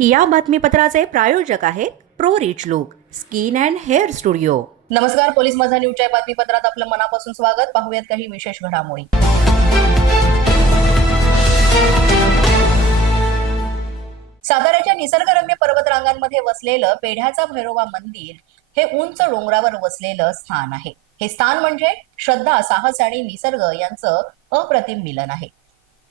या बातमीपत्राचे प्रायोजक आहेत pro rich look skin and hair studio. नमस्कार पोलीस माझा न्यूजच्या बातमीपत्रात आपलं मनापासून स्वागत. पाहूयात काही विशेष घडामोडी. साताऱ्याच्या निसर्गरम्य पर्वतरांगांमध्ये वसलेलं पेढ्याचा भैरोबा मंदिर हे उंच डोंगरावर वसलेलं स्थान आहे. हे स्थान म्हणजे श्रद्धा साहस आणि निसर्ग यांचं अप्रतिम मिलन आहे.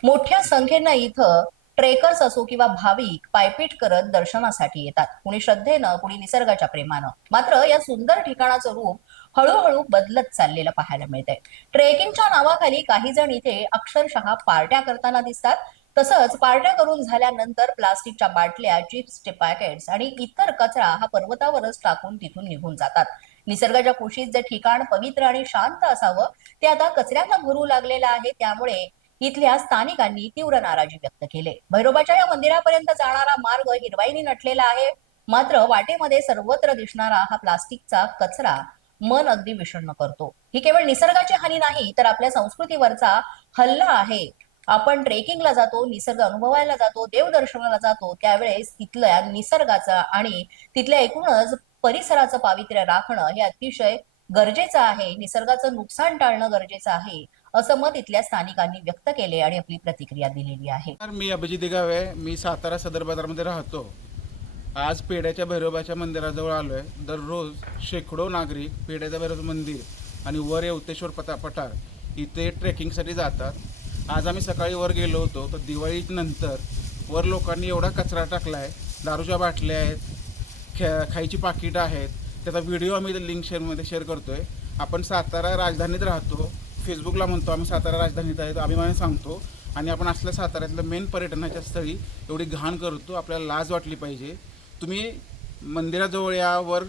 मोठ्या संख्येनं इथं ट्रेकर्स असो किंवा भाविक पायपीट करत दर्शनासाठी येतात. कुणी श्रद्धेनं कुणी निसर्गाच्या प्रेमानं. मात्र या सुंदर ठिकाणाचं रूप हळूहळू बदलत चाललेलं पाहायला मिळतंय. ट्रेकिंगच्या नावाखाली काही जण इथे अक्षरशः पार्ट्या करताना दिसतात. तसंच पार्ट्या करून झाल्यानंतर प्लास्टिकच्या बाटल्या चिप्सचे पॅकेट्स आणि इतर कचरा हा पर्वतावरच टाकून तिथून निघून जातात. निसर्गाच्या कुशीत जे ठिकाण पवित्र आणि शांत असावं ते आता कचऱ्याला भरू लागलेलं आहे. त्यामुळे इथल्या स्थानिकांनी तीव्र नाराजी व्यक्त केली. भैरोबाच्या या मंदिरापर्यंत जाणारा मार्ग हिरवाईने नटलेला आहे. मात्र वाटेमध्ये सर्वत्र दिसणारा हा प्लास्टिकचा कचरा मन अगदी विषण्ण करतो. ही केवळ निसर्गाची हानी नाही तर आपल्या संस्कृतीवरचा हल्ला आहे. आपण ट्रेकिंगला जातो निसर्ग अनुभवायला जातो देवदर्शनाला जातो त्यावेळेस तिथल्या निसर्गाचा आणि तिथल्या एकूणच परिसराचं पावित्र्य राखणं हे अतिशय गरजेचं आहे. निसर्गाचं नुकसान टाळणं गरजेचं आहे. असं मत इथल्या स्थानिकांनी व्यक्त केले आणि आपली प्रतिक्रिया दिलेली आहे. तर मी अभिजित दिगावे मी सातारा सदर बाजारमध्ये राहतो. आज पेड्याच्या भैरोबाच्या मंदिराजवळ आलो आहे दररोज शेकडो नागरिक पेड्याच्या भैरव मंदिर आणि वर येवतेश्वर पता पठार इथे ट्रेकिंगसाठी जातात. आज आम्ही सकाळी वर गेलो होतो तर दिवाळीनंतर वर लोकांनी एवढा कचरा टाकला आहे दारूच्या बाटल्या आहेत खे खायची पाकिटं आहेत. त्याचा व्हिडिओ आम्ही लिंक शेअरमध्ये शेअर करतो आहे आपण सातारा राजधानीत राहतो. फेसबुकला म्हणतो आम्ही सातारा राजधानीत आहे अभिमान सांगतो. आणि आपण असल्या साताऱ्यातलं मेन पर्यटनाच्या स्थळी एवढी घाण करतो आपल्याला लाज वाटली पाहिजे. तुम्ही मंदिराजवळ यावर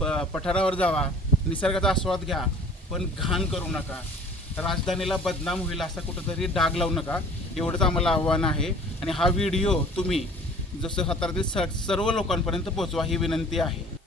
प पठारावर जावा निसर्गाचा आस्वाद घ्या पण घाण करू नका. राजधानीला बदनाम होईल असा कुठंतरी डाग लावू नका. एवढंच आम्हाला आव्हान आहे. आणि हा व्हिडिओ तुम्ही जसं साताऱ्यातील स- सर्व लोकांपर्यंत पोहोचवा ही विनंती आहे.